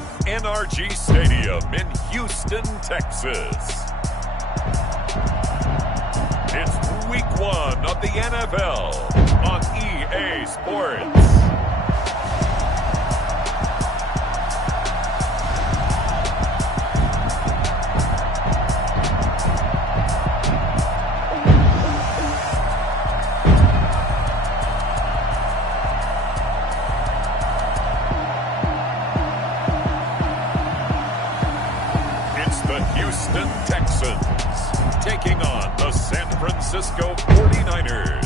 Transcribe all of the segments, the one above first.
from NRG Stadium in Houston, Texas. It's Week 1 of the NFL on EA Sports. Houston Texans taking on the San Francisco 49ers.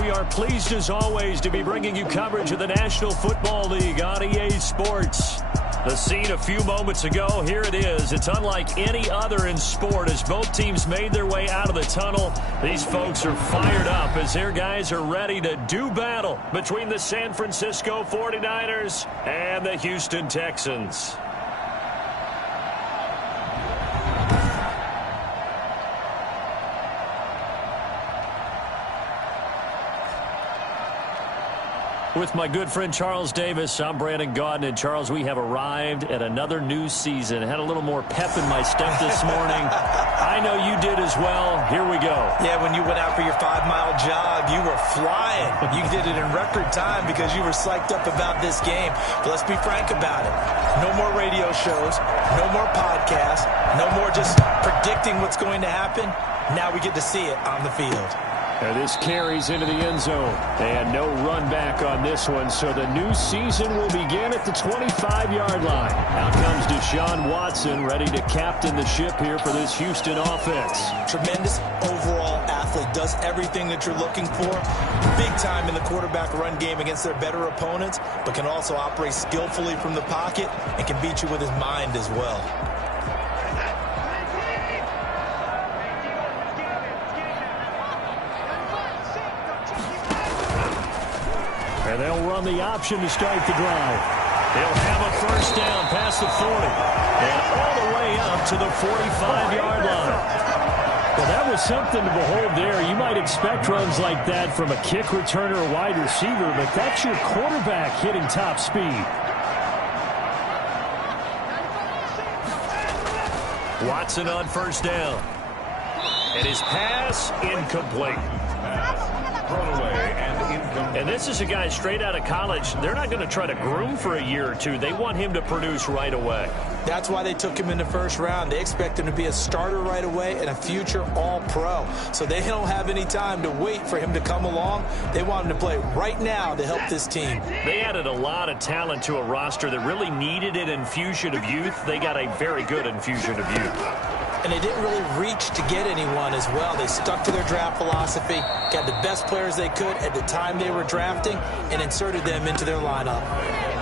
We are pleased as always to be bringing you coverage of the National Football League on EA Sports. The scene a few moments ago, here it is. It's unlike any other in sport as both teams made their way out of the tunnel. These folks are fired up as their guys are ready to do battle between the San Francisco 49ers and the Houston Texans. With my good friend Charles Davis, I'm Brandon Gaudin. And Charles, we have arrived at another new season. I had a little more pep in my step this morning. I know you did as well. Here we go. Yeah, when you went out for your 5-mile jog, you were flying. You did it in record time because you were psyched up about this game. But let's be frank about it. No more radio shows, no more podcasts, no more just predicting what's going to happen. Now we get to see it on the field. Now this carries into the end zone, and no run back on this one, so the new season will begin at the 25-yard line. Out comes Deshaun Watson, ready to captain the ship here for this Houston offense. Tremendous overall athlete, does everything that you're looking for. Big time in the quarterback run game against their better opponents, but can also operate skillfully from the pocket and can beat you with his mind as well. And they'll run the option to start the drive. They'll have a first down past the 40 and all the way up to the 45-yard line. Well, that was something to behold there. You might expect runs like that from a kick returner or wide receiver, but that's your quarterback hitting top speed. Watson on first down. And his pass incomplete. Thrown away and incomplete. And this is a guy straight out of college. They're not going to try to groom for a year or two. They want him to produce right away. That's why they took him in the first round. They expect him to be a starter right away and a future all-pro. So they don't have any time to wait for him to come along. They want him to play right now to help this team. They added a lot of talent to a roster that really needed an infusion of youth. They got a very good infusion of youth. And they didn't really reach to get anyone as well. They stuck to their draft philosophy, got the best players they could at the time they were drafting, and inserted them into their lineup.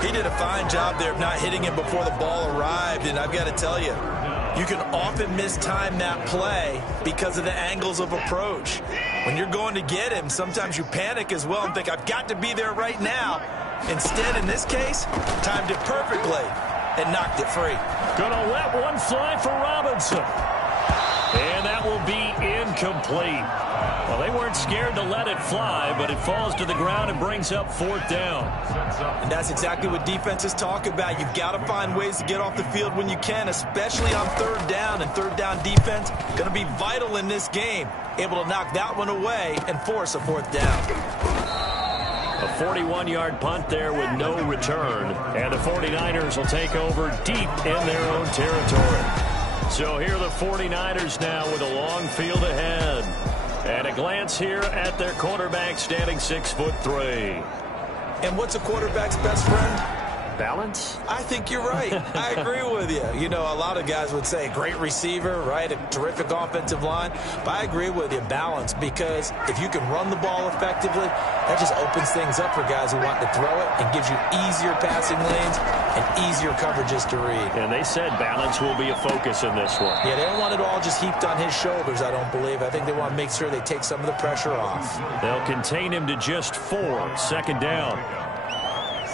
He did a fine job there of not hitting him before the ball arrived, and I've got to tell you, you can often mistime that play because of the angles of approach. When you're going to get him, sometimes you panic as well and think, I've got to be there right now. Instead, in this case, timed it perfectly and knocked it free. Gonna let one fly for Robinson. And that will be incomplete. Well, they weren't scared to let it fly, but it falls to the ground and brings up fourth down. And that's exactly what defenses talk about. You've got to find ways to get off the field when you can, especially on third down. And third down defense going to be vital in this game. Able to knock that one away and force a fourth down. A 41-yard punt there with no return. And the 49ers will take over deep in their own territory. So here are the 49ers now with a long field ahead. And a glance here at their quarterback standing 6'3". And what's a quarterback's best friend? Balance? I think you're right. I agree with you. You know, a lot of guys would say great receiver, right? A terrific offensive line. But I agree with you, balance, because if you can run the ball effectively, that just opens things up for guys who want to throw it and gives you easier passing lanes and easier coverages to read. And they said balance will be a focus in this one. Yeah, they don't want it all just heaped on his shoulders, I don't believe. I think they want to make sure they take some of the pressure off. They'll contain him to just 4. Second down.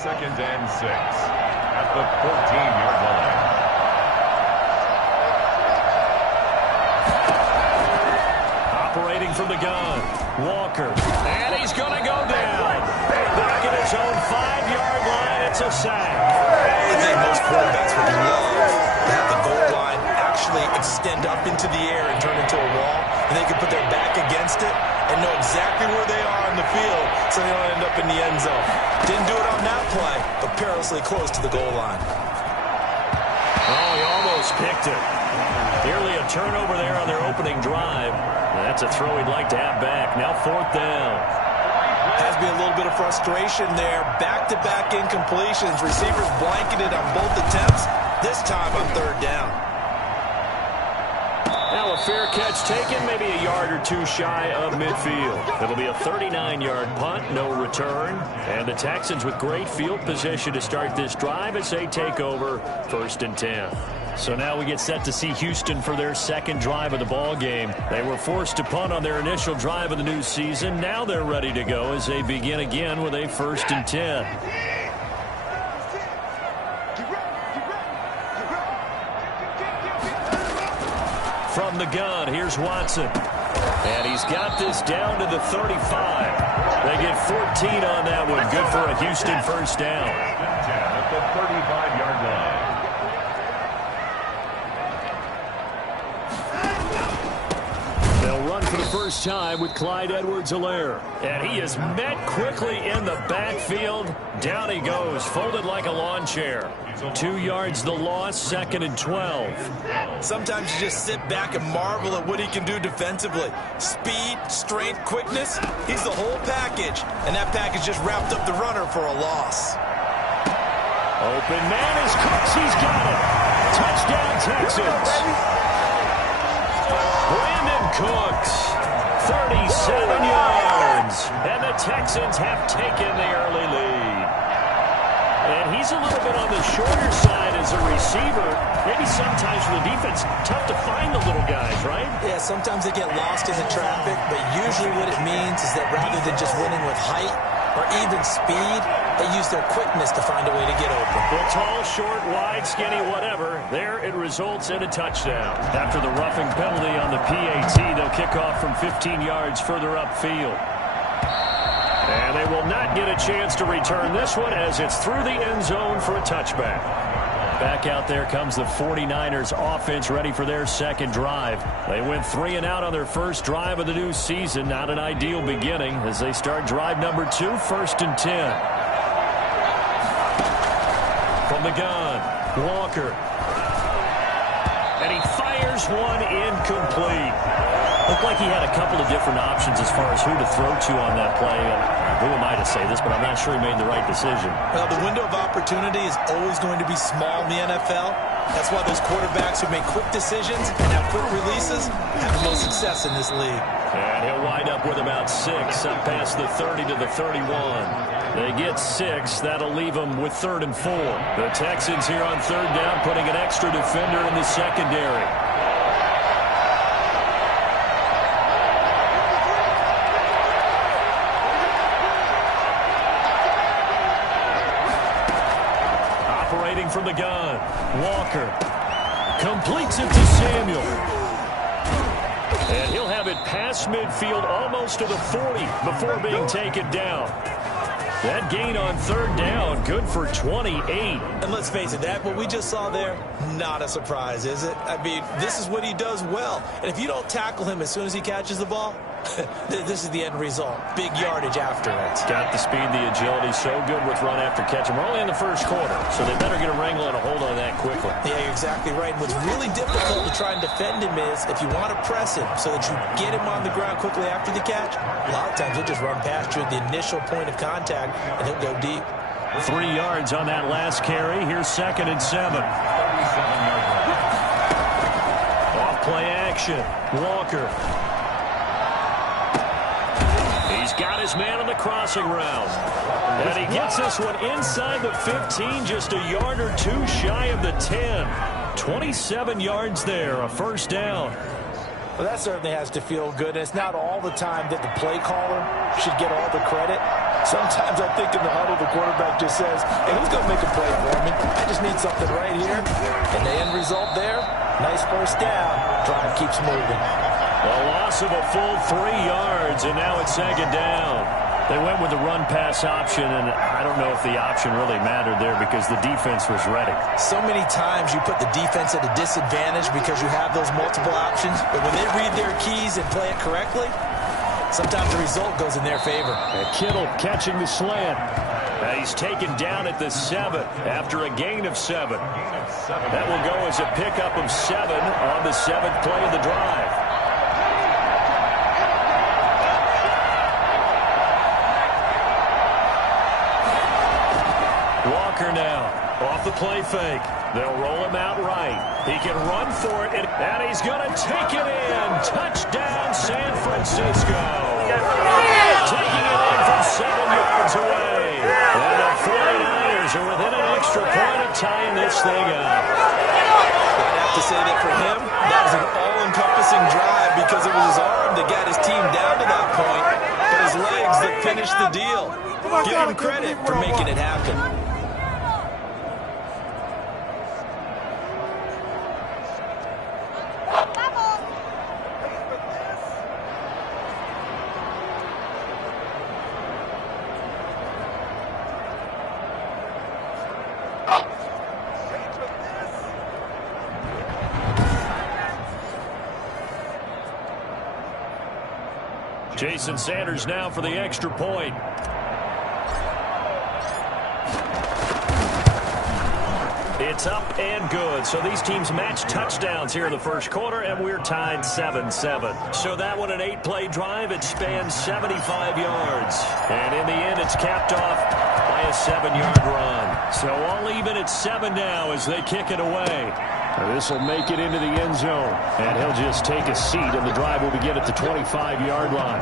2nd and 6 at the 14-yard line. Operating from the gun, Walker. And he's going to go down. Back at his own 5-yard line, it's a sack. I think most quarterbacks would love to have the goal line actually extend up into the air and turn into a wall, and they can put their back against it and know exactly where they are on the field so they don't end up in the end zone. Didn't do it on that play, but perilously close to the goal line. Oh, he almost picked it. Nearly a turnover there on their opening drive. That's a throw he'd like to have back. Now 4th down. Has to be a little bit of frustration there. Back-to-back incompletions. Receivers blanketed on both attempts. This time on 3rd down. Now a fair catch taken, maybe a yard or two shy of midfield. It'll be a 39-yard punt, no return. And the Texans with great field position to start this drive as they take over 1st and 10. So now we get set to see Houston for their second drive of the ball game. They were forced to punt on their initial drive of the new season. Now they're ready to go as they begin again with a 1st and 10. From the gun, here's Watson. And he's got this down to the 35. They get 14 on that one. Good for a Houston 1st down. At the 35-yard line. They'll run for the first time with Clyde Edwards-Helaire. And he is met quickly in the backfield. Down he goes, folded like a lawn chair. 2 yards the loss, 2nd and 12. Sometimes you just sit back and marvel at what he can do defensively. Speed, strength, quickness, he's the whole package. And that package just wrapped up the runner for a loss. Open man is Cooks, he's got it. Touchdown Texans. Brandon Cooks, 37 yards. And the Texans have taken the early lead. And he's a little bit on the shorter side as a receiver. Maybe sometimes for the defense, tough to find the little guys, right? Yeah, sometimes they get lost in the traffic, but usually what it means is that rather than just winning with height or even speed, they use their quickness to find a way to get open. Well, tall, short, wide, skinny, whatever, there it results in a touchdown. After the roughing penalty on the PAT, they'll kick off from 15 yards further upfield. And they will not get a chance to return this one as it's through the end zone for a touchback. Back out there comes the 49ers offense ready for their second drive. They went 3 and out on their first drive of the new season. Not an ideal beginning as they start drive number 2, 1st and 10. From the gun, Walker. And he fires one incomplete. Looked like he had a couple of different options as far as who to throw to on that play. Who am I to say this, but I'm not sure he made the right decision. Well, the window of opportunity is always going to be small in the NFL. That's why those quarterbacks who make quick decisions and have quick releases have the most success in this league. And he'll wind up with about 6 up past the 30 to the 31. They get 6. That'll leave them with 3rd and 4. The Texans here on 3rd down putting an extra defender in the secondary. From the gun, Walker completes it to Samuel. And he'll have it past midfield almost to the 40 before being taken down. That gain on 3rd down, good for 28. And let's face it, that what we just saw there, not a surprise, is it? I mean, this is what he does well. And if you don't tackle him as soon as he catches the ball, this is the end result. Big yardage after it. Got the speed, the agility, so good with run after catch. And we're only in the first quarter, so they better get a wrangle and a hold on that quickly. Yeah, you're exactly right. And what's really difficult to try and defend him is if you want to press him so that you get him on the ground quickly after the catch, a lot of times he'll just run past you at the initial point of contact, and he'll go deep. 3 yards on that last carry. Here's 2nd and 7. Off play action. Walker. He's got his man on the crossing route. And he gets this one inside the 15, just a yard or 2 shy of the 10. 27 yards there, a 1st down. Well, that certainly has to feel good. And it's not all the time that the play caller should get all the credit. Sometimes I think in the huddle, the quarterback just says, hey, who's going to make a play for me? I just need something right here. And the end result there, nice 1st down. Drive keeps moving. A loss of a full 3 yards, and now it's 2nd down. They went with the run-pass option, and I don't know if the option really mattered there because the defense was ready. So many times you put the defense at a disadvantage because you have those multiple options, but when they read their keys and play it correctly, sometimes the result goes in their favor. And Kittle catching the slant. He's taken down at the 7 after a gain of 7. That will go as a pickup of 7 on the 7th play of the drive. Walker now off the play fake. They'll roll him out right. He can run for it, and he's going to take it in. Touchdown, San Francisco. Taking it in from 7 yards away. And the 49ers are within an extra point of tying this thing up. I'd have to say that for him, that was an all-encompassing drive because it was his arm that got his team down to that point, but his legs that finished the deal. Give him credit for making it happen. Jason Sanders now for the extra point. It's up and good. So these teams match touchdowns here in the first quarter, and we're tied 7-7. So that one, an 8-play drive. It spans 75 yards. And in the end, it's capped off by a 7-yard run. So all even at 7 now as they kick it away. This will make it into the end zone, and he'll just take a seat, and the drive will begin at the 25-yard line.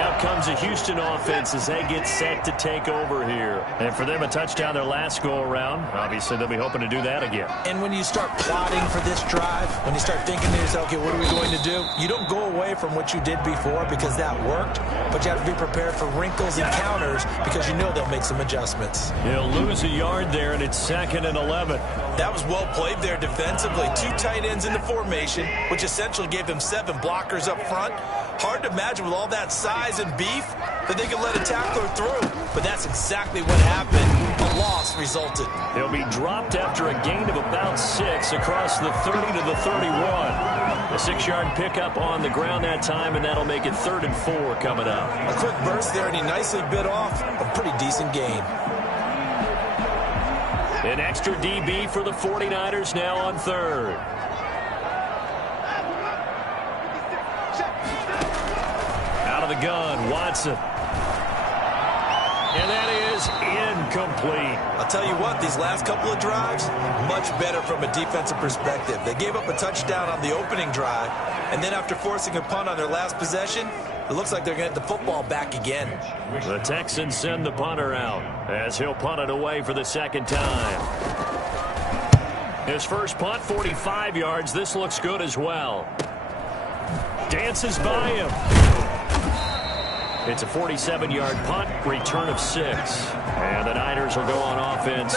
Out comes the Houston offense as they get set to take over here. And for them, a touchdown their last go-around. Obviously, they'll be hoping to do that again. And when you start plotting for this drive, when you start thinking to yourself, okay, what are we going to do? You don't go away from what you did before because that worked, but you have to be prepared for wrinkles and counters because you know they'll make some adjustments. He'll lose a yard there, and it's 2nd and 11. That was well played there defensively. 2 tight ends in the formation, which essentially gave them 7 blockers up front. Hard to imagine with all that size and beef that they could let a tackler through. But that's exactly what happened. A loss resulted. He'll be dropped after a gain of about 6 across the 30 to the 31. A 6-yard pickup on the ground that time, and that'll make it 3rd and 4 coming up. A quick burst there, and he nicely bit off a pretty decent gain. An extra DB for the 49ers now on 3rd. Out of the gun, Watson. And that is incomplete. I'll tell you what, these last couple of drives, much better from a defensive perspective. They gave up a touchdown on the opening drive, and then after forcing a punt on their last possession, it looks like they're going to get the football back again. The Texans send the punter out as he'll punt it away for the 2nd time. His first punt, 45 yards. This looks good as well. Dances by him. It's a 47-yard punt, return of 6. And the Niners will go on offense,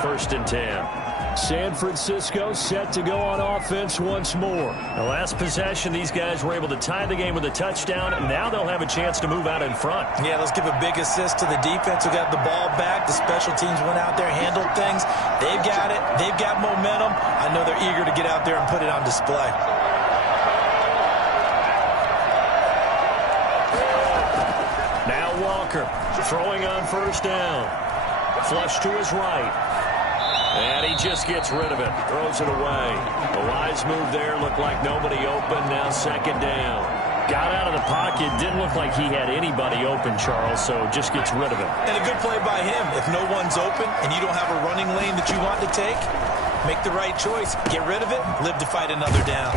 1st and 10. San Francisco set to go on offense once more. The last possession, these guys were able to tie the game with a touchdown, and now they'll have a chance to move out in front. Yeah, let's give a big assist to the defense who got the ball back. The special teams went out there, handled things. They've got it. They've got momentum. I know they're eager to get out there and put it on display. Now Walker throwing on 1st down. Flush to his right. And he just gets rid of it. Throws it away. A wise move there. Looked like nobody open. Now 2nd down. Got out of the pocket. Didn't look like he had anybody open, Charles, so just gets rid of it. And a good play by him. If no one's open and you don't have a running lane that you want to take, make the right choice. Get rid of it. Live to fight another down.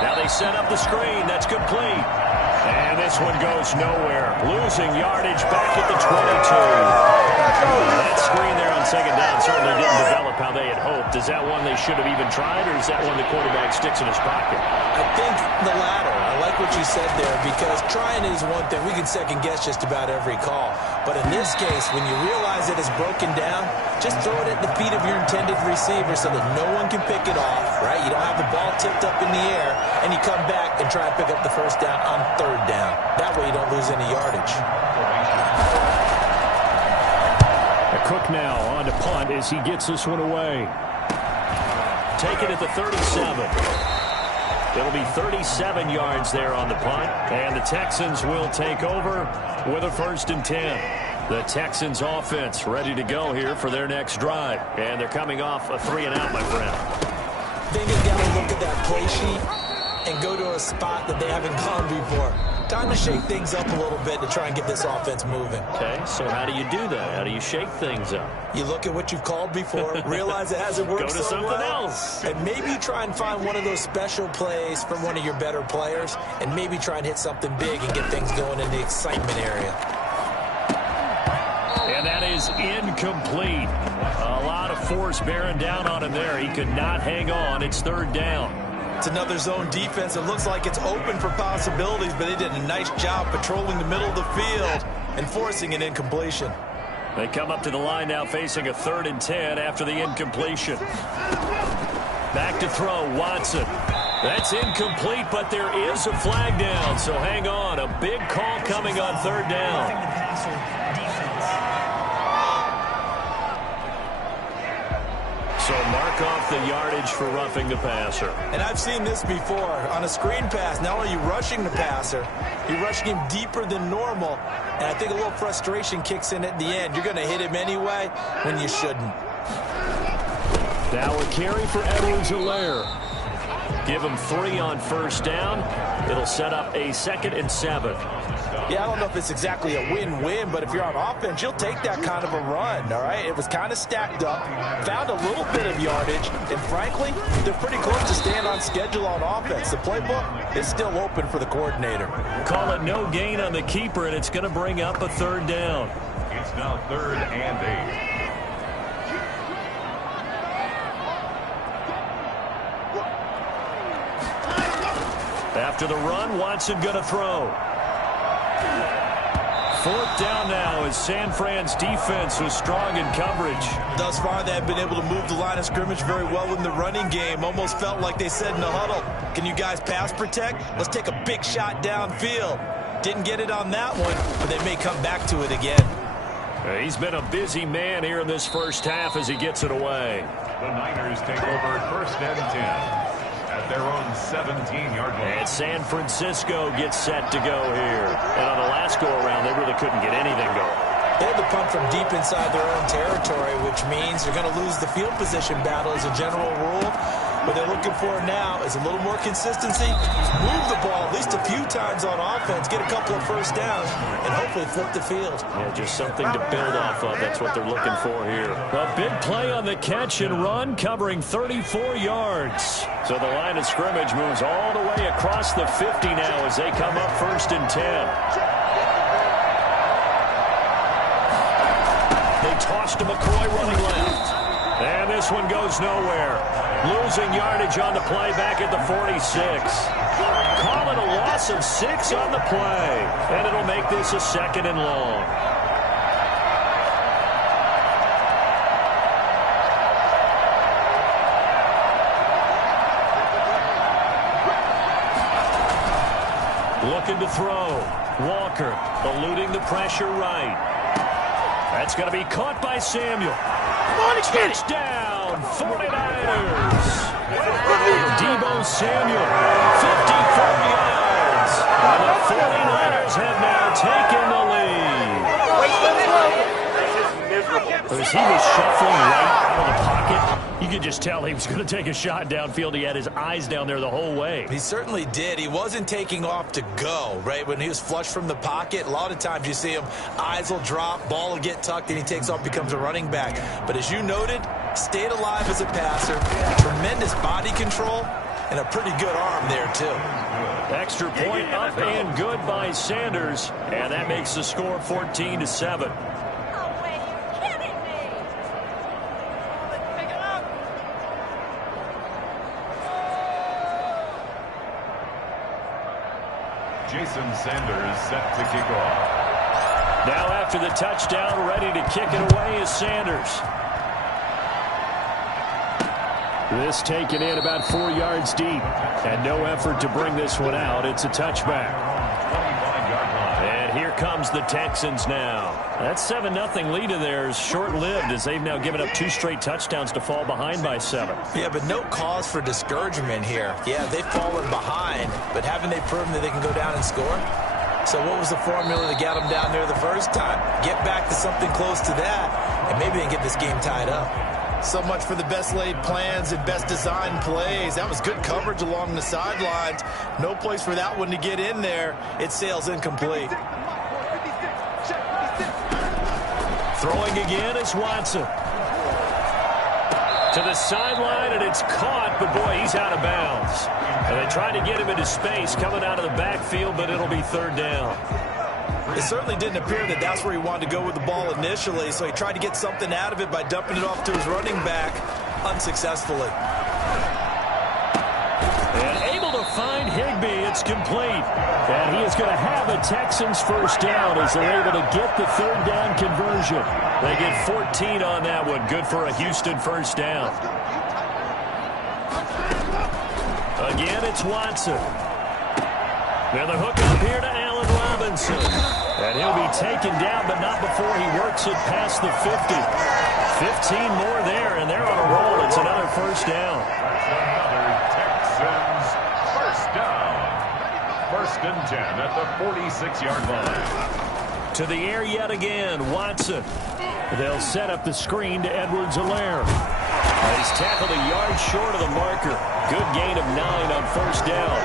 Now they set up the screen. That's complete. And this one goes nowhere. Losing yardage back at the 22. That screen there on second down certainly didn't develop how they had hoped. Is that one they should have even tried, or is that one the quarterback sticks in his pocket? I think the latter. I like what you said there, because trying is one thing. We can second guess just about every call. But in this case, when you realize it is broken down, just throw it at the feet of your intended receiver so that no one can pick it off, right? You don't have the ball tipped up in the air, and you come back and try to pick up the first down on third down. That way you don't lose any yardage. Cook now on to punt as he gets this one away. Take it at the 37. It'll be 37 yards there on the punt, and the Texans will take over with a 1st and 10. The Texans offense ready to go here for their next drive, and they're coming off a 3-and-out, my friend. I think they've got to look at that play sheet and go to a spot that they haven't gone before. Time to shake things up a little bit to try and get this offense moving. Okay, so how do you do that? How do you shake things up? You look at what you've called before, realize it hasn't worked Go to so something well, else. and maybe try and find one of those special plays from one of your better players, and maybe try and hit something big and get things going in the excitement area. And that is incomplete. A lot of force bearing down on him there. He could not hang on. It's 3rd down. It's another zone defense. It looks like it's open for possibilities, but they did a nice job patrolling the middle of the field and forcing an incompletion. They come up to the line now facing a 3rd and 10 after the incompletion. Back to throw, Watson. That's incomplete, but there is a flag down, so hang on. A big call coming on 3rd down. So mark off the yardage for roughing the passer. And I've seen this before. On a screen pass, not only are you rushing the passer, you're rushing him deeper than normal. And I think a little frustration kicks in at the end. You're going to hit him anyway when you shouldn't. Now a carry for Edwards-Helaire. Give him 3 on 1st down. It'll set up a 2nd and 7. Yeah, I don't know if it's exactly a win-win, but if you're on offense, you'll take that kind of a run, all right? It was kind of stacked up, found a little bit of yardage, and frankly, they're pretty close to staying on schedule on offense. The playbook is still open for the coordinator. Call it no gain on the keeper, and it's going to bring up a 3rd down. It's now 3rd and 8. After the run, Watson going to throw. 4th down now as San Fran's defense was strong in coverage. Thus far, they have been able to move the line of scrimmage very well in the running game. Almost felt like they said in the huddle, can you guys pass protect? Let's take a big shot downfield. Didn't get it on that one, but they may come back to it again. He's been a busy man here in this first half as he gets it away. The Niners take over 1st and 10. At their own 17-yard line. And San Francisco gets set to go here. And on the last go-around, they really couldn't get anything going. They had to punt from deep inside their own territory, which means they're going to lose the field position battle as a general rule. What they're looking for now is a little more consistency, move the ball at least a few times on offense, get a couple of 1st downs, and hopefully flip the field. Yeah, just something to build off of. That's what they're looking for here. A big play on the catch and run, covering 34 yards. So the line of scrimmage moves all the way across the 50 now as they come up 1st and 10. They tossed to McCoy running left. And this one goes nowhere. Losing yardage on the play back at the 46. Call it a loss of 6 on the play. And it'll make this a 2nd and long. Looking to throw. Walker eluding the pressure right. That's going to be caught by Samuel. Touchdown, 49ers. Deebo Samuel, 54 yards. And the 49ers have now taken the lead. As he was shuffling right out of the pocket, you could just tell he was going to take a shot downfield. He had his eyes down there the whole way. He certainly did. He wasn't taking off to go, right? When he was flushed from the pocket, a lot of times you see him, eyes will drop, ball will get tucked, and he takes off, becomes a running back. But as you noted, stayed alive as a passer, tremendous body control, and a pretty good arm there, too. Extra point up and good by Sanders, and that makes the score 14-7. Jason Sanders set to kick off. Now after the touchdown, ready to kick it away is Sanders. This taken in about 4 yards deep. And no effort to bring this one out. It's a touchback. And here comes the Texans now. That 7-0 lead of theirs short-lived as they've now given up 2 straight touchdowns to fall behind by 7. Yeah, but no cause for discouragement here. Yeah, they've fallen behind, but haven't they proven that they can go down and score? So what was the formula that got them down there the first time? Get back to something close to that, and maybe they can get this game tied up. So much for the best laid plans and best designed plays. That was good coverage along the sidelines. No place for that one to get in there. It sails incomplete. Throwing again is Watson. To the sideline, and it's caught, but boy, he's out of bounds. And they tried to get him into space coming out of the backfield, but it'll be 3rd down. It certainly didn't appear that that's where he wanted to go with the ball initially, so he tried to get something out of it by dumping it off to his running back unsuccessfully. And able to find Higbee. It's complete. And he is going to have a Texans first down as they're able to get the 3rd down conversion. They get 14 on that one. Good for a Houston first down. Again, it's Watson. And the hook up here to Allen Robinson. And he'll be taken down, but not before he works it past the 50. 15 more there, and they're on a roll. It's another first down. Another Texans first down. 1st and 10 at the 46-yard line. To the air yet again, Watson. They'll set up the screen to Edwards-Helaire. He's tackled a yard short of the marker. Good gain of 9 on first down.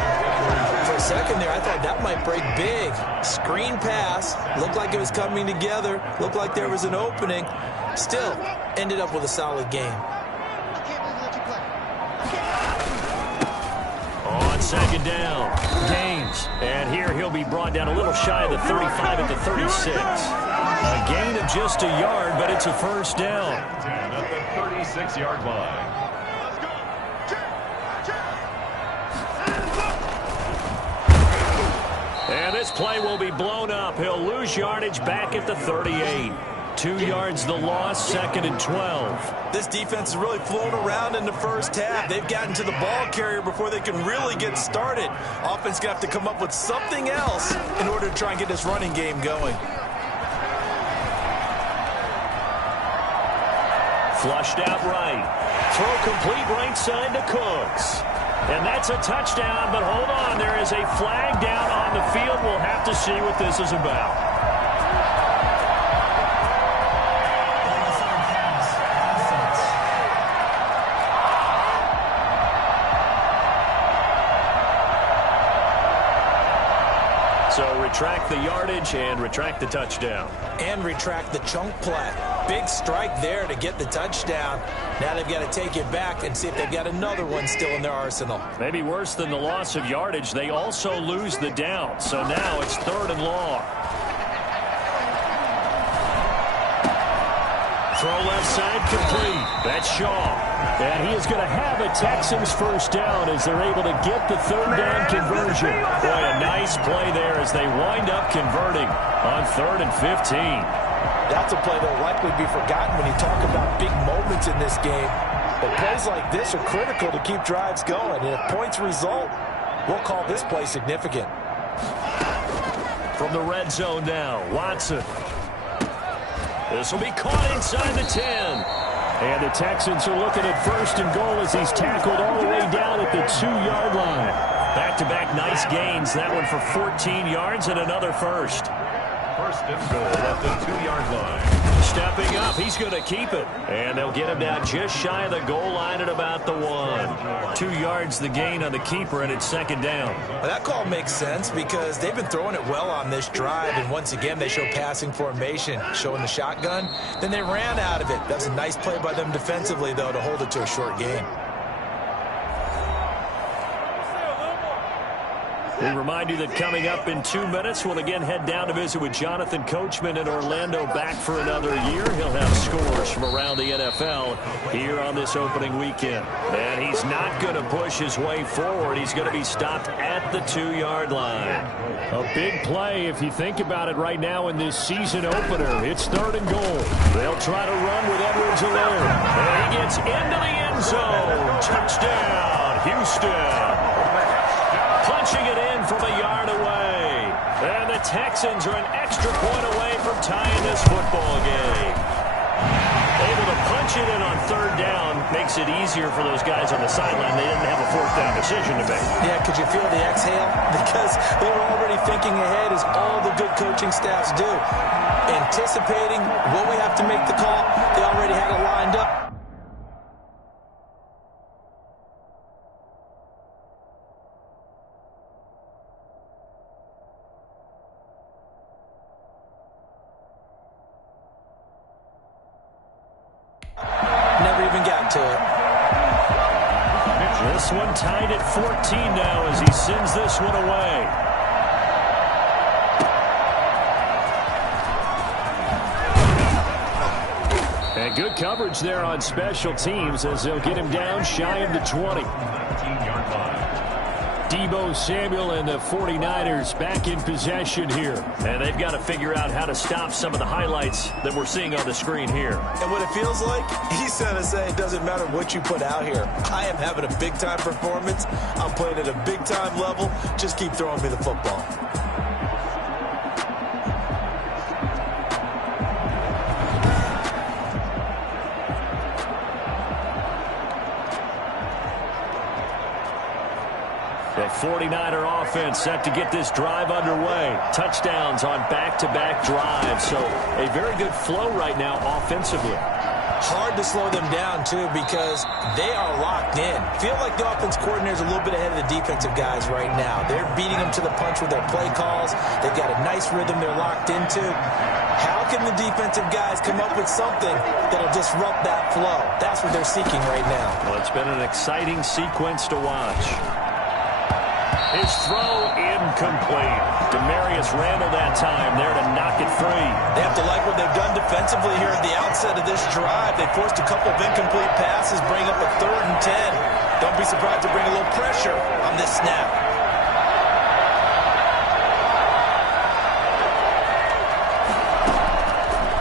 For a second there, I thought that might break big. Screen pass. Looked like it was coming together. Looked like there was an opening. Still, ended up with a solid game. On 2nd down, Gaines. And here he'll be brought down a little shy of the 35 at the 36. A gain of just a yard, but it's a first down. 10 at the 36-yard line. And this play will be blown up. He'll lose yardage back at the 38. 2 yards the loss, 2nd and 12. This defense has really flown around in the first half. They've gotten to the ball carrier before they can really get started. Offense going to have to come up with something else in order to try and get this running game going. Flushed out right. Throw complete right side to Cooks. And that's a touchdown, but hold on. There is a flag down on the field. We'll have to see what this is about. So retract the yardage and retract the touchdown. And retract the chunk play. Big strike there to get the touchdown. Now they've got to take it back and see if they've got another one still in their arsenal. Maybe worse than the loss of yardage, they also lose the down. So now it's 3rd and long. Throw left side complete. That's Shaw. And he is going to have a Texans first down as they're able to get the 3rd down conversion. Boy, a nice play there as they wind up converting on 3rd and 15. That's a play that will likely be forgotten when you talk about big moments in this game. But plays like this are critical to keep drives going. And if points result, we'll call this play significant. From the red zone now, Watson. This will be caught inside the 10. And the Texans are looking at 1st and goal as he's tackled all the way down at the 2-yard line. Back-to-back nice gains. That one for 14 yards and another first. 1st and goal at the 2-yard line. Stepping up, he's going to keep it. And they'll get him down just shy of the goal line at about the 1. 2 yards the gain on the keeper, and it's 2nd down. Well, that call makes sense because they've been throwing it well on this drive, and once again they show passing formation, showing the shotgun. Then they ran out of it. That was a nice play by them defensively, though, to hold it to a short gain. We remind you that coming up in 2 minutes, we'll again head down to visit with Jonathan Coachman in Orlando, back for another year. He'll have scores from around the NFL here on this opening weekend. And he's not going to push his way forward. He's going to be stopped at the 2-yard line. A big play if you think about it right now in this season opener. It's 3rd and goal. They'll try to run with Edwards-Helaire. And he gets into the end zone. Touchdown, Houston. Punching it in from a yard away. And the Texans are an extra point away from tying this football game. Able to punch it in on 3rd down makes it easier for those guys on the sideline. They didn't have a 4th down decision to make. Yeah, could you feel the exhale? Because they were already thinking ahead, as all the good coaching staffs do. Anticipating what we have to make the call, they already had it lined up. Never even got to it. This one tied at 14 now as he sends this one away. And good coverage there on special teams as they'll get him down shy of the 20. 15-yard line. Deebo Samuel and the 49ers back in possession here. And they've got to figure out how to stop some of the highlights that we're seeing on the screen here. And what it feels like, he's going to say it doesn't matter what you put out here. I am having a big-time performance. I'm playing at a big-time level. Just keep throwing me the football. The 49er offense set to get this drive underway. Touchdowns on back-to-back drives. So a very good flow right now offensively. Hard to slow them down, too, because they are locked in. Feel like the offense coordinator is a little bit ahead of the defensive guys right now. They're beating them to the punch with their play calls. They've got a nice rhythm they're locked into. How can the defensive guys come up with something that'll disrupt that flow? That's what they're seeking right now. Well, it's been an exciting sequence to watch. His throw incomplete. Demarius Randall that time there to knock it free. They have to like what they've done defensively here at the outset of this drive. They forced a couple of incomplete passes, bring up a 3rd and 10. Don't be surprised to bring a little pressure on this snap.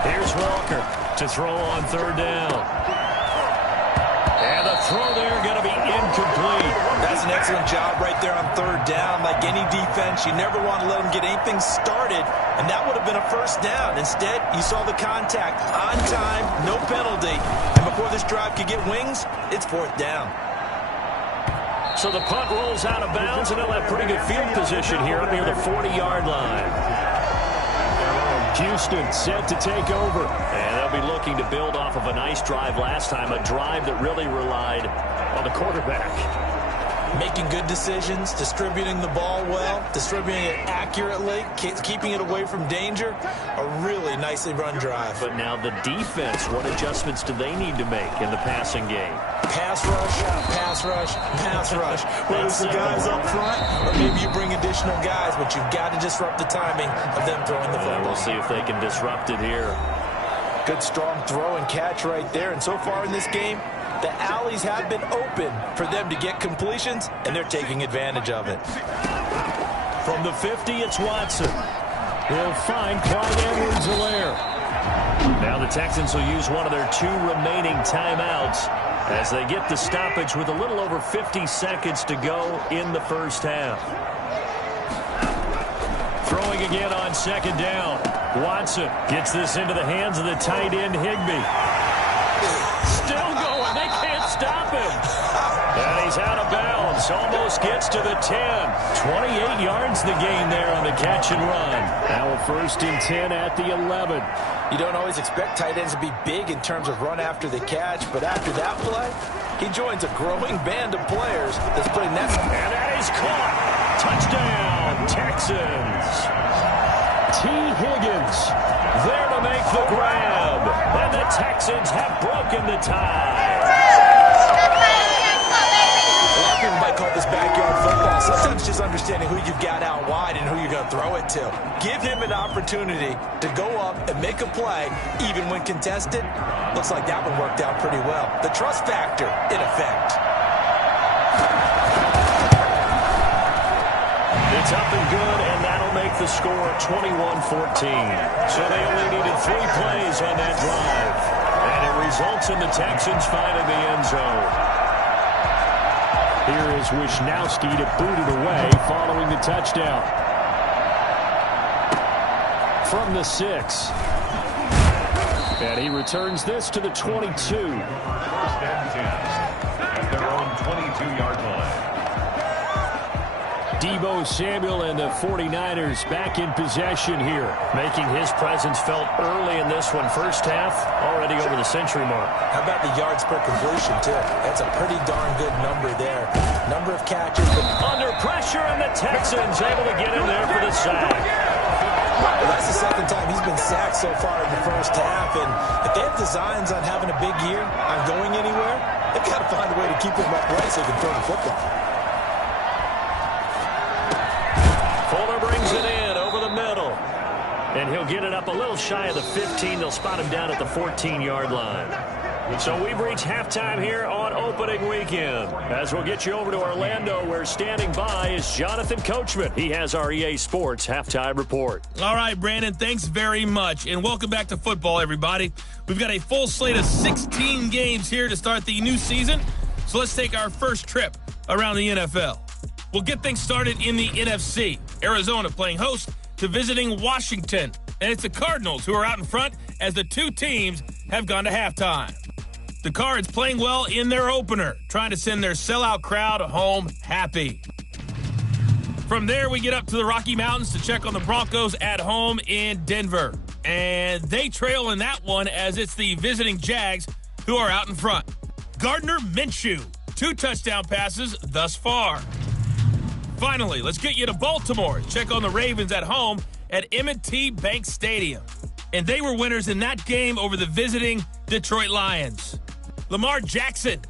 Here's Walker to throw on 3rd down. And the throw there going to be incomplete. That's an excellent job right there on 3rd down. Like any defense, you never want to let them get anything started, and that would have been a 1st down. Instead, you saw the contact on time, no penalty, and before this drive could get wings, it's 4th down. So the punt rolls out of bounds, and they'll have pretty good field position here up near the 40-yard line. Houston set to take over. And they'll be looking to build off of a nice drive last time, a drive that really relied on the quarterback. Making good decisions, distributing the ball well, distributing it accurately, keeping it away from danger. A really nicely run drive. But now the defense, what adjustments do they need to make in the passing game? Pass rush, pass rush, pass rush. Whether it's the guys up front or maybe you bring additional guys, but you've got to disrupt the timing of them throwing the football. We'll see if they can disrupt it here. Good strong throw and catch right there. And so far in this game, the alleys have been open for them to get completions, and they're taking advantage of it. From the 50, it's Watson. He'll find Clyde Edwards-Helaire. Now the Texans will use one of their 2 remaining timeouts as they get the stoppage with a little over 50 seconds to go in the 1st half. Throwing again on 2nd down. Watson gets this into the hands of the tight end Higbee. Still going. They can't stop him. And he's out of bounds. Almost gets to the 10. 28 yards the gain there on the catch and run. Now a 1st and 10 at the 11. You don't always expect tight ends to be big in terms of run after the catch, but after that play, he joins a growing band of players that's putting that. And that is caught. Touchdown, Texans. T. Higgins There to make the grab. And the Texans have broken the tie. By call this backyard football. Sometimes just understanding who you've got out wide and who you're going to throw it to. Give him an opportunity to go up and make a play, even when contested. Looks like that one worked out pretty well. The trust factor, in effect. It's up and good, and that'll make the score 21-14. So they only needed 3 plays on that drive. And it results in the Texans finding the end zone. Here is Wisnowski to boot it away following the touchdown. From the 6. And he returns this to the 22. First and 10 at their own 22-yard line. Deebo Samuel and the 49ers back in possession here, making his presence felt early in this one. First half, already over the century mark. How about the yards per completion, too? That's a pretty darn good number there. Number of catches. Under pressure, and the Texans able to get in there for the sack. Well, that's the second time he's been sacked so far in the first half, and if they have designs on having a big year, on going anywhere, they've got to find a way to keep him upright so he can throw the football. Fuller brings it in over the middle. And he'll get it up a little shy of the 15. They'll spot him down at the 14-yard line. So we've reached halftime here on opening weekend. As we'll get you over to Orlando, where standing by is Jonathan Coachman. He has our EA Sports halftime report. All right, Brandon, thanks very much. And welcome back to football, everybody. We've got a full slate of 16 games here to start the new season. So let's take our first trip around the NFL. We'll get things started in the NFC. Arizona playing host to visiting Washington. And it's the Cardinals who are out in front as the two teams have gone to halftime. The Cards playing well in their opener, trying to send their sellout crowd home happy. From there, we get up to the Rocky Mountains to check on the Broncos at home in Denver. And they trail in that one as it's the visiting Jags who are out in front. Gardner Minshew, 2 touchdown passes thus far. Finally, let's get you to Baltimore. Check on the Ravens at home at M&T Bank Stadium. And they were winners in that game over the visiting Detroit Lions. Lamar Jackson,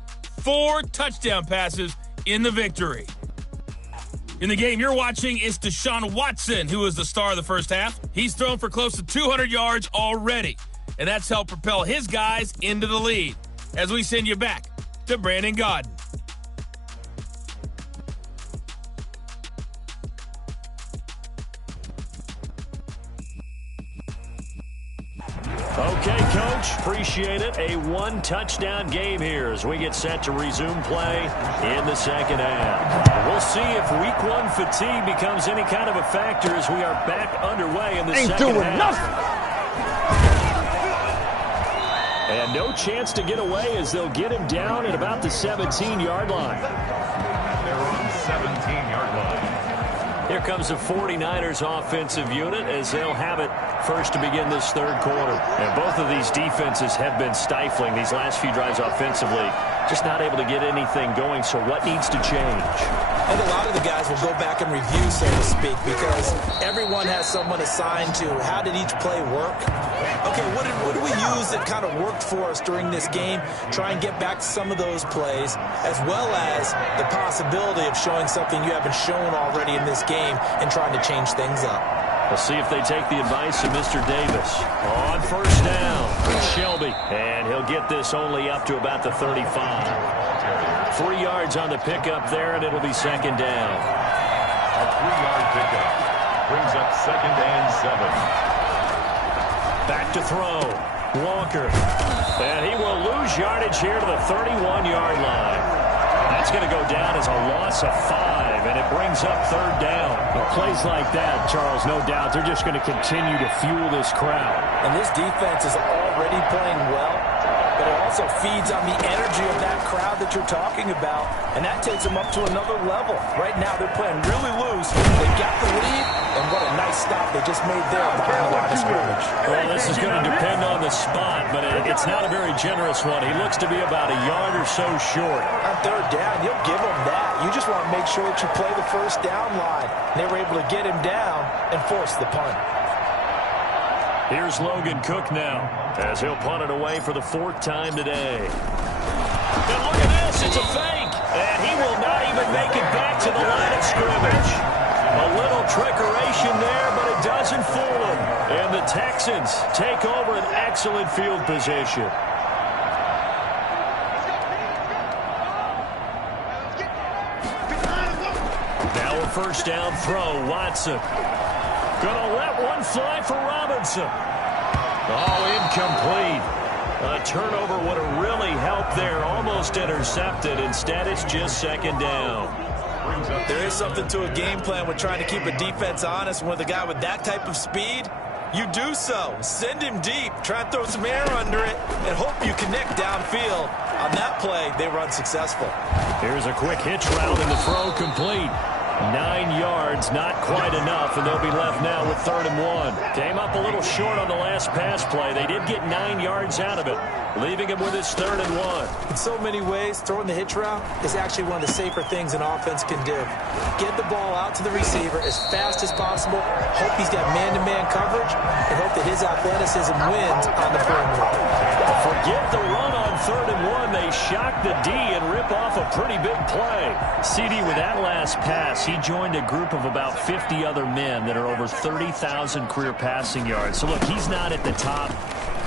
4 touchdown passes in the victory. In the game you're watching is Deshaun Watson, who is the star of the first half. He's thrown for close to 200 yards already, and that's helped propel his guys into the lead. As we send you back to Brandon Gaudin. Okay, Coach, appreciate it. A 1-touchdown game here as we get set to resume play in the second half. We'll see if week 1 fatigue becomes any kind of a factor as we are back underway in the second half. And no chance to get away as they'll get him down at about the 17-yard line. They're on 17-yard line. Here comes the 49ers offensive unit as they'll have it first to begin this third quarter. And both of these defenses have been stifling these last few drives offensively. Just not able to get anything going, so what needs to change? And a lot of the guys will go back and review, so to speak, because everyone has someone assigned to how did each play work. Okay, what did we use that kind of worked for us during this game? Try and get back to some of those plays, as well as the possibility of showing something you haven't shown already in this game and trying to change things up. We'll see if they take the advice of Mr. Davis. On first down, Shelby. And he'll get this only up to about the 35. 3 yards on the pickup there, and it'll be second down. A 3-yard pickup brings up 2nd and 7. Back to throw. Walker. And he will lose yardage here to the 31-yard line. That's going to go down as a loss of 5, and it brings up third down. But plays like that, Charles, no doubt, they're just going to continue to fuel this crowd. And this defense is already playing well, but it also feeds on the energy of that crowd that you're talking about, and that takes them up to another level. Right now, they're playing really loose. They got the lead, and what a nice stop they just made there behind the line of scrimmage. Well, this is going to depend on the spot, but it's not a very generous one. He looks to be about a yard or so short. On third down, you'll give him that. You just want to make sure that you play the first down line. They were able to get him down and force the punt. Here's Logan Cook now as he'll punt it away for the 4th time today. And look at this. It's a fake. And he will not even and make it back to the line of scrimmage. A little trickeration there, but it doesn't fool them. And the Texans take over an excellent field position. Now a first down throw, Watson. Gonna let one fly for Robinson. Oh, incomplete. A turnover would have really helped there. Almost intercepted. Instead, it's just second down. There is something to a game plan with trying to keep a defense honest. With a guy with that type of speed, you do so. Send him deep. Try and throw some air under it and hope you connect downfield. On that play, they run successful. Here's a quick hitch route and the throw complete. 9 yards, not quite enough, and they'll be left now with 3rd and 1. Came up a little short on the last pass play. They did get 9 yards out of it, leaving him with his 3rd and 1. In so many ways, throwing the hitch route is actually one of the safer things an offense can do. Get the ball out to the receiver as fast as possible, hope he's got man-to-man coverage, and hope that his athleticism wins on the perimeter. Forget the run on 3rd and 1. They shock the D and rip off a pretty big play. CD, with that last pass, he joined a group of about 50 other men that are over 30,000 career passing yards. So, look, he's not at the top,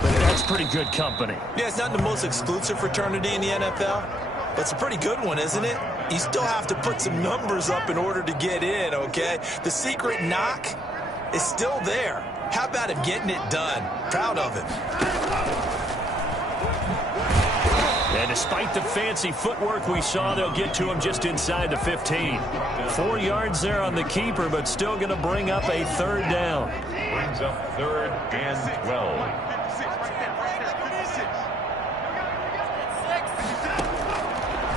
but that's pretty good company. Yeah, it's not the most exclusive fraternity in the NFL, but it's a pretty good one, isn't it? You still have to put some numbers up in order to get in, okay? The secret knock is still there. How about him getting it done? Proud of him. And despite the fancy footwork we saw, they'll get to him just inside the 15. 4 yards there on the keeper, but still going to bring up a 3rd down. Brings up 3rd and 12.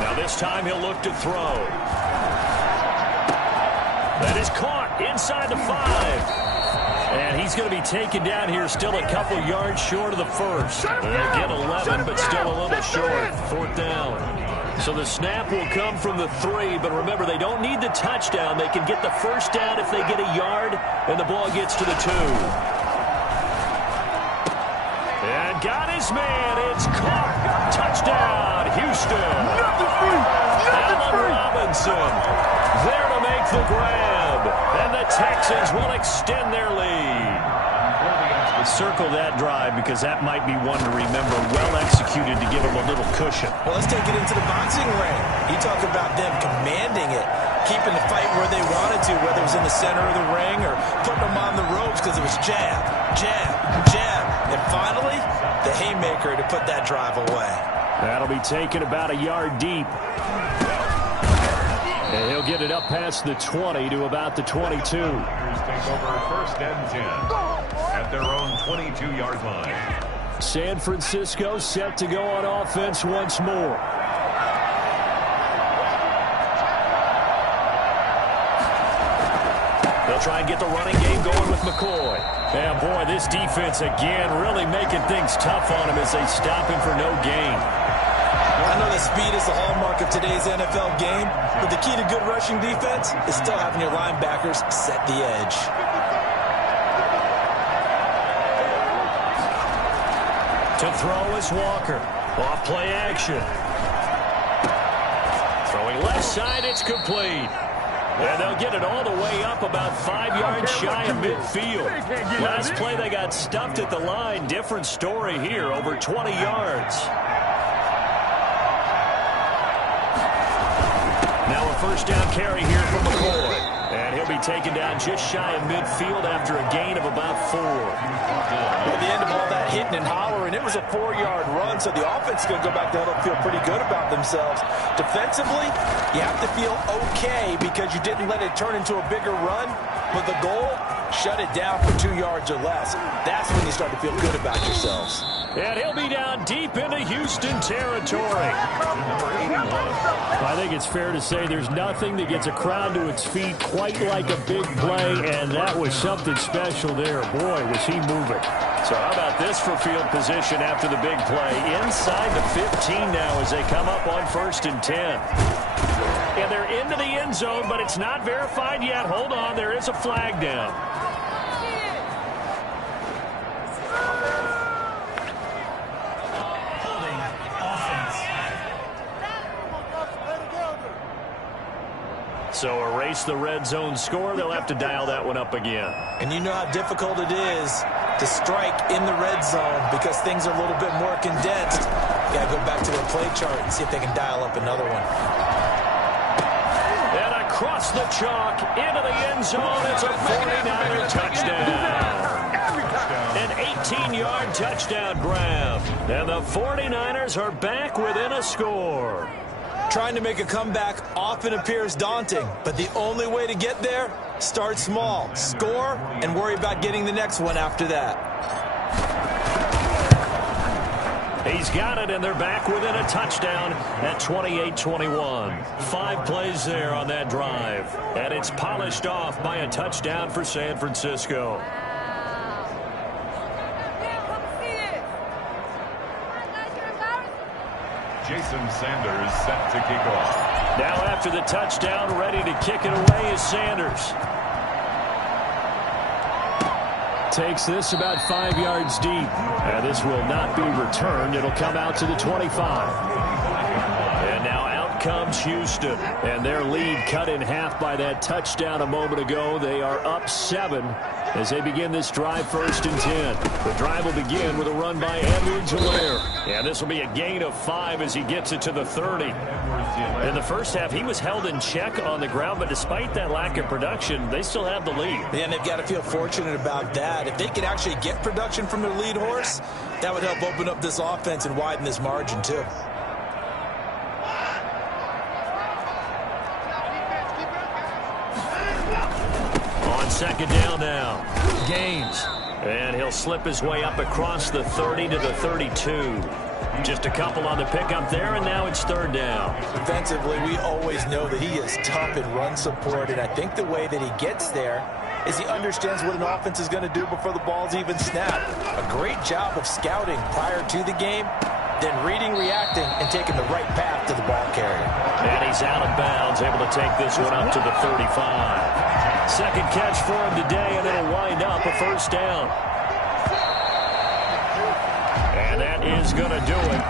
Now this time he'll look to throw. That is caught inside the 5. And he's going to be taken down here, still a couple yards short of the first. Again, 11, but still a little short. 4th down. So the snap will come from the 3, but remember, they don't need the touchdown. They can get the first down if they get a yard, and the ball gets to the 2. And got his man. It's caught. Touchdown, Houston. Allen Robinson there to make the grab. And the Texans will extend their lead. Circle that drive because that might be one to remember. Well executed to give them a little cushion. Well, let's take it into the boxing ring. You talk about them commanding it, keeping the fight where they wanted to, whether it was in the center of the ring or putting them on the ropes because it was jab, jab, jab. And finally, the haymaker to put that drive away. That'll be taken about a yard deep. And he'll get it up past the 20 to about the 22. Take over 1st and 10 at their own 22-yard line. San Francisco set to go on offense once more. They'll try and get the running game going with McCoy. And boy, this defense again really making things tough on him as they stop him for no gain. I know that speed is the hallmark of today's NFL game, but the key to good rushing defense is still having your linebackers set the edge. To throw is Walker. Off play action. Throwing left side, it's complete. And they'll get it all the way up about 5 yards shy of midfield. Last play they got stuffed at the line. Different story here, over 20 yards. Now a first down carry here from McCoy. And he'll be taken down just shy of midfield after a gain of about 4. At the end of all that hitting and hollering, it was a 4-yard run, so the offense is going to go back to huddle and feel pretty good about themselves. Defensively, you have to feel okay because you didn't let it turn into a bigger run, but the goal, shut it down for 2 yards or less. That's when you start to feel good about yourselves. And he'll be down deep into Houston territory. I think it's fair to say there's nothing that gets a crowd to its feet quite like a big play, and that was something special there. Boy, was he moving. So how about this for field position after the big play? Inside the 15 now as they come up on 1st and 10. And they're into the end zone, but it's not verified yet. Hold on, there is a flag down. So erase the red zone score. They'll have to dial that one up again. And you know how difficult it is to strike in the red zone because things are a little bit more condensed. You got to go back to their play chart and see if they can dial up another one. And across the chalk into the end zone. It's a 49er touchdown. An 18-yard touchdown grab. And the 49ers are back within a score. Trying to make a comeback often appears daunting, but the only way to get there, start small, score, and worry about getting the next one after that. He's got it, and they're back within a touchdown at 28-21. 5 plays there on that drive, and it's polished off by a touchdown for San Francisco. Jason Sanders set to kick off. Now after the touchdown, ready to kick it away is Sanders. Takes this about 5 yards deep. And this will not be returned. It'll come out to the 25. And now out comes Houston. And their lead cut in half by that touchdown a moment ago. They are up 7 as they begin this drive 1st and 10. The drive will begin with a run by Edwards-Helaire. And this will be a gain of 5 as he gets it to the 30. In the first half, he was held in check on the ground, but despite that lack of production, they still have the lead. And they've got to feel fortunate about that. If they could actually get production from their lead horse, that would help open up this offense and widen this margin too. On second down now, Gaines. And he'll slip his way up across the 30 to the 32. Just a couple on the pickup there, and now it's 3rd down. Defensively, we always know that he is tough in run support, and I think the way that he gets there is he understands what an offense is going to do before the ball's even snapped. A great job of scouting prior to the game, then reading, reacting, and taking the right path to the ball carrier. And he's out of bounds, able to take this one up to the 35. Second catch for him today, and it'll wind up a 1st down. And that is going to do it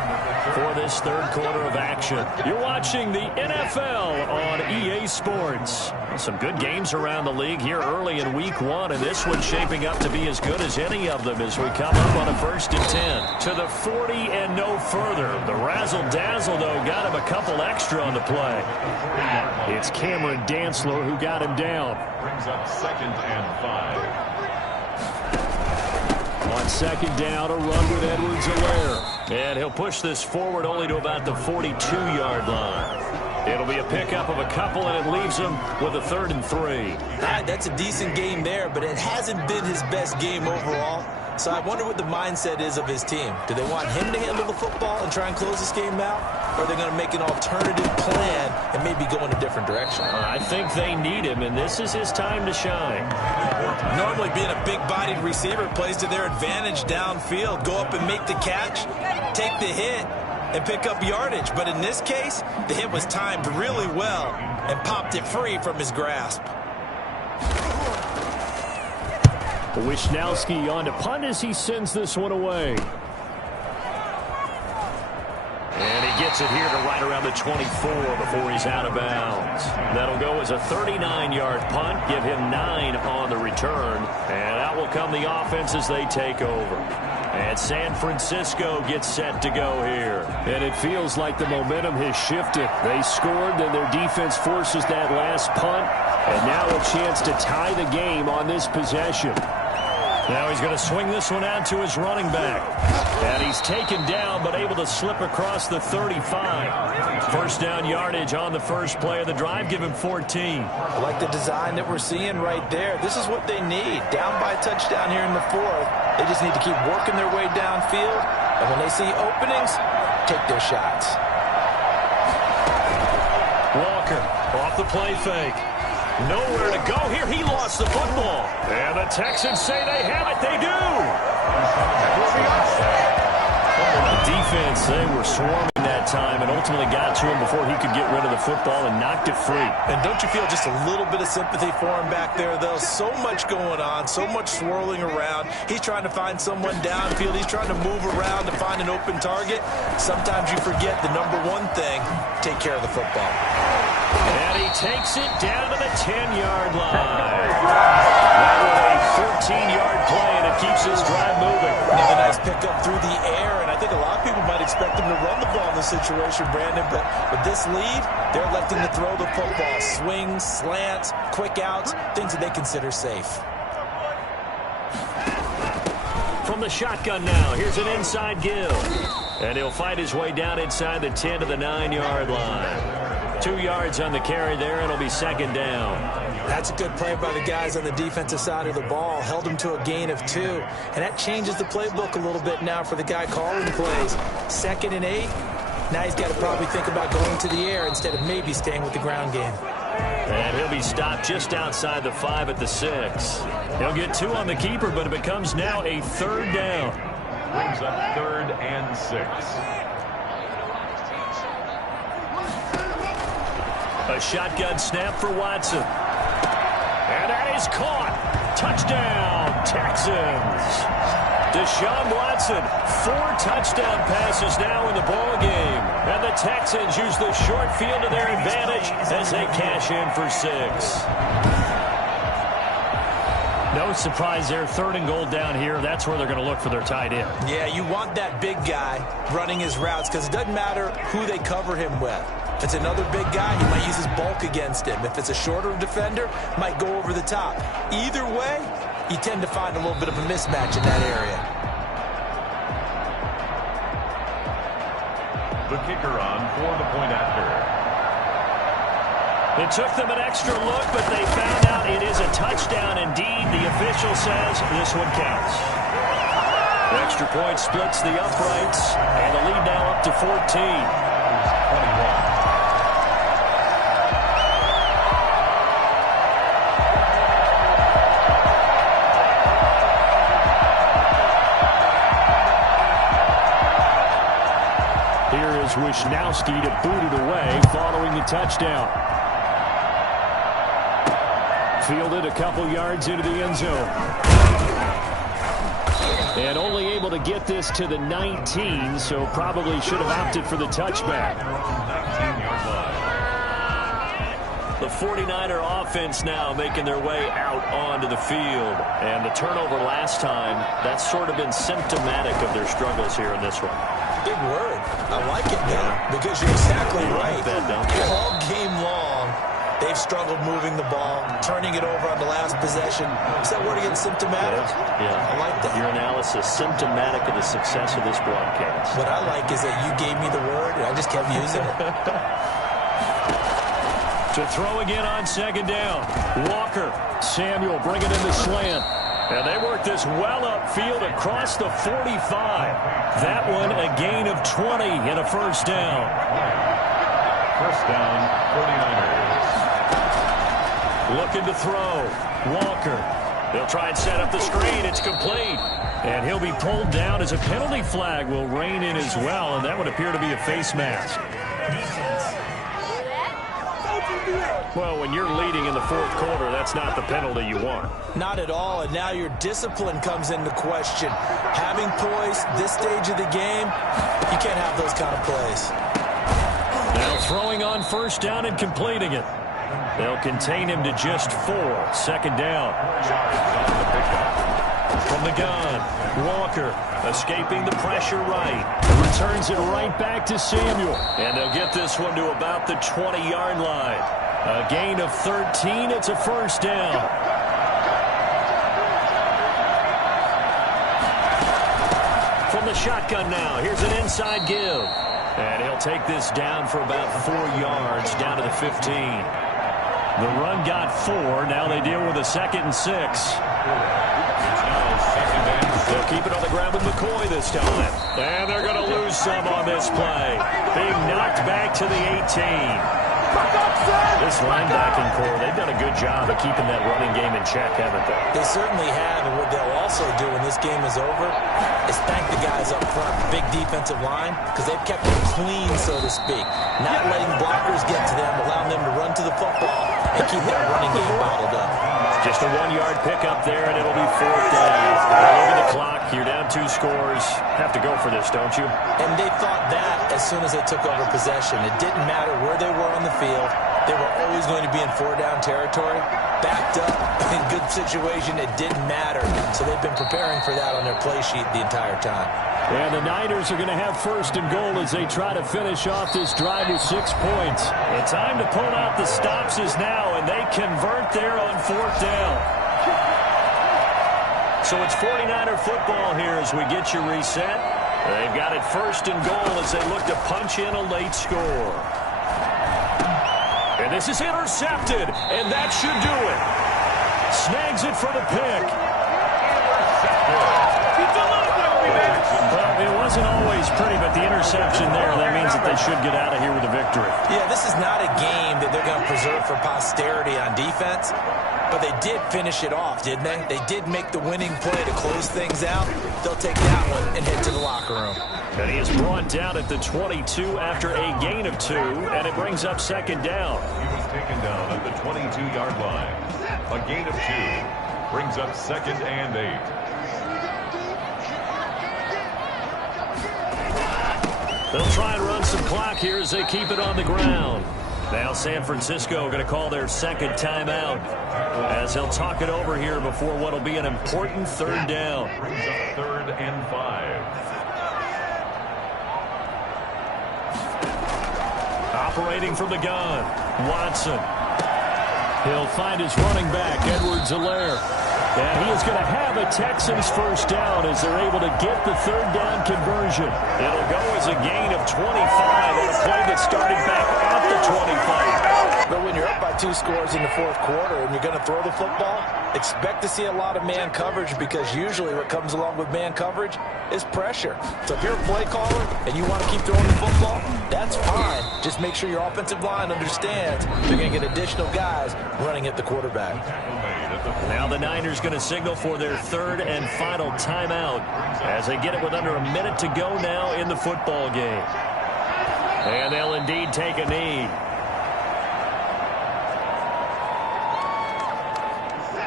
for this 3rd quarter of action. You're watching the NFL on EA Sports. Some good games around the league here early in week 1, and this one's shaping up to be as good as any of them as we come up on a 1st and 10. To the 40 and no further. The razzle-dazzle, though, got him a couple extra on the play. It's Cameron Dantzler who got him down. Brings up 2nd and 5. On second down, a run with Edwards-Helaire. And he'll push this forward only to about the 42-yard line. It'll be a pickup of a couple, and it leaves him with a 3rd and 3. That's a decent game there, but it hasn't been his best game overall. So I wonder what the mindset is of his team. Do they want him to handle the football and try and close this game out? Or are they going to make an alternative plan and maybe go in a different direction? I think they need him, and this is his time to shine. Normally being a big-bodied receiver plays to their advantage downfield. Go up and make the catch, take the hit, and pick up yardage. But in this case, the hit was timed really well and popped it free from his grasp. Wishnowski on to punt as he sends this one away. And he gets it here to right around the 24 before he's out of bounds. That'll go as a 39-yard punt, give him 9 on the return. And out will come the offense as they take over. And San Francisco gets set to go here. And it feels like the momentum has shifted. They scored, then their defense forces that last punt. And now a chance to tie the game on this possession. Now he's going to swing this one out to his running back. And he's taken down but able to slip across the 35. First down yardage on the first play of the drive. Give him 14. I like the design that we're seeing right there. This is what they need. Down by a touchdown here in the 4th. They just need to keep working their way downfield. And when they see openings, take their shots. Walker off the play fake. Nowhere to go here. He lost the football. And the Texans say they have it. They do. The defense, they were swarming that time and ultimately got to him before he could get rid of the football and knocked it free. And don't you feel just a little bit of sympathy for him back there, though? So much going on, so much swirling around. He's trying to find someone downfield. He's trying to move around to find an open target. Sometimes you forget the number one thing, take care of the football. And he takes it down to the 10-yard line. That was a 14-yard play, and it keeps his drive moving. Another nice pickup through the air, and I think a lot of people might expect him to run the ball in this situation, Brandon, but with this lead, they're electing to throw the football. Swings, slants, quick outs, things that they consider safe. From the shotgun now, here's an inside give. And he'll fight his way down inside the 10 to the 9-yard line. 2 yards on the carry there, and it'll be second down. That's a good play by the guys on the defensive side of the ball. Held him to a gain of 2. And that changes the playbook a little bit now for the guy calling plays. 2nd and 8. Now he's got to probably think about going to the air instead of maybe staying with the ground game. And he'll be stopped just outside the 5 at the 6. He'll get 2 on the keeper, but it becomes now a 3rd down. Brings up 3rd and 6. A shotgun snap for Watson. And that is caught. Touchdown, Texans. Deshaun Watson, 4 touchdown passes now in the ballgame. And the Texans use the short field to their advantage as they cash in for 6. No surprise there, 3rd and goal down here. That's where they're going to look for their tight end. Yeah, you want that big guy running his routes because it doesn't matter who they cover him with. If it's another big guy, he might use his bulk against him. If it's a shorter defender, might go over the top. Either way, you tend to find a little bit of a mismatch in that area. The kicker on for the point after. It took them an extra look, but they found out it is a touchdown indeed. The official says this one counts. The extra point splits the uprights, and the lead now up to 14. 21. Here is Wisnowski to boot it away following the touchdown. Fielded a couple yards into the end zone. And only able to get this to the 19, so probably should have opted for the touchback. 19-yard line. The 49er offense now making their way out onto the field. And the turnover last time, that's sort of been symptomatic of their struggles here in this one. Big word. I like it now because you're exactly right. All game long, they've struggled moving the ball, turning it over on the last possession. Is that word again, symptomatic? Yeah. I like that. Your analysis, symptomatic of the success of this broadcast. What I like is that you gave me the word, and I just kept using it. To throw again on 2nd down. Walker. Samuel bringing in the slant. And they work this well upfield across the 45. That one a gain of 20 and a 1st down. 1st down, 49ers. Looking to throw. Walker. They'll try and set up the screen. It's complete. And he'll be pulled down as a penalty flag will rein in as well, and that would appear to be a face mask. Well, when you're leading in the 4th quarter, that's not the penalty you want. Not at all, and now your discipline comes into question. Having poise this stage of the game, you can't have those kind of plays. Now throwing on 1st down and completing it. They'll contain him to just 4. 2nd down. From the gun, Walker escaping the pressure right. Returns it right back to Samuel. And they'll get this one to about the 20-yard line. A gain of 13. It's a 1st down. From the shotgun now, here's an inside give. And he'll take this down for about 4 yards, down to the 15. The run got 4. Now they deal with a 2nd and 6. They'll keep it on the ground with McCoy this time. And they're going to lose some on this play. Being knocked back to the 18. This linebacking core, they've done a good job of keeping that running game in check, haven't they? They certainly have, and what they'll also do when this game is over is thank the guys up front, big defensive line, because they've kept it clean, so to speak. Not letting blockers get to them, allowing them to run to the football and keep that running game bottled up. Just a 1-yard pickup there, and it'll be 4th down. Look at the clock. You're down 2 scores. Have to go for this, don't you? And they thought that as soon as they took over possession. It didn't matter where they were on the field. They were always going to be in four-down territory, backed up, in good situation. It didn't matter. So they've been preparing for that on their play sheet the entire time. And the Niners are going to have first and goal as they try to finish off this drive with 6 points. The time to pull out the stops is now, and they convert there on fourth down. So it's 49er football here as we get you reset. They've got it first and goal as they look to punch in a late score. And this is intercepted, and that should do it. Snags it for the pick. Well, it wasn't always pretty, but the interception there, that means that they should get out of here with a victory. Yeah, this is not a game that they're going to preserve for posterity on defense, but they did finish it off, didn't they? They did make the winning play to close things out. They'll take that one and head to the locker room. And he is brought down at the 22 after a gain of 2, and it brings up second down. He was taken down at the 22-yard line. A gain of 2 brings up second and 8. They'll try and run some clock here as they keep it on the ground. Now San Francisco going to call their second timeout as they'll talk it over here before what will be an important third down. Brings up third and 5. Operating from the gun, Watson. He'll find his running back, Edwards-Helaire. And he is going to have a Texans first down as they're able to get the third down conversion. It'll go as a gain of 25 on a play that started back at the 25. But when you're up by 2 scores in the fourth quarter and you're going to throw the football, expect to see a lot of man coverage because usually what comes along with man coverage is pressure. So if you're a play caller and you want to keep throwing the football, that's fine. Just make sure your offensive line understands they're going to get additional guys running at the quarterback. Now the Niners going to signal for their third and final timeout as they get it with under a minute to go now in the football game. And they'll indeed take a knee.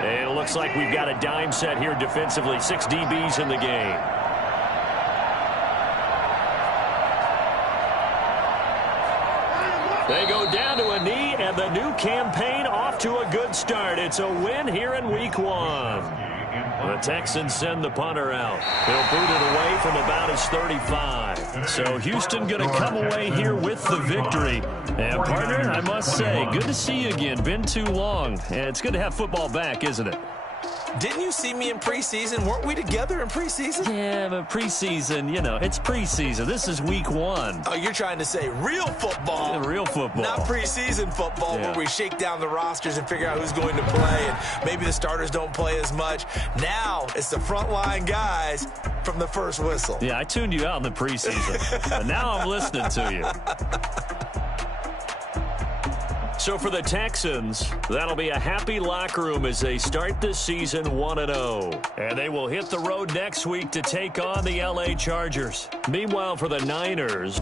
And it looks like we've got a dime set here defensively. 6 DBs in the game. They go down to a knee, and the new campaign off to a good start. It's a win here in week 1. The Texans send the punter out. He'll boot it away from about his 35. So Houston going to come away here with the victory. And partner, I must say, good to see you again. Been too long. And it's good to have football back, isn't it? Didn't you see me in preseason? Weren't we together in preseason? Yeah, but preseason, you know, it's preseason. This is week 1. Oh, you're trying to say real football. Yeah, real football. Not preseason football where we shake down the rosters and figure out who's going to play, and maybe the starters don't play as much. Now it's the frontline guys from the first whistle. Yeah, I tuned you out in the preseason. And now I'm listening to you. So for the Texans, that'll be a happy locker room as they start this season 1-0. And they will hit the road next week to take on the LA Chargers. Meanwhile, for the Niners,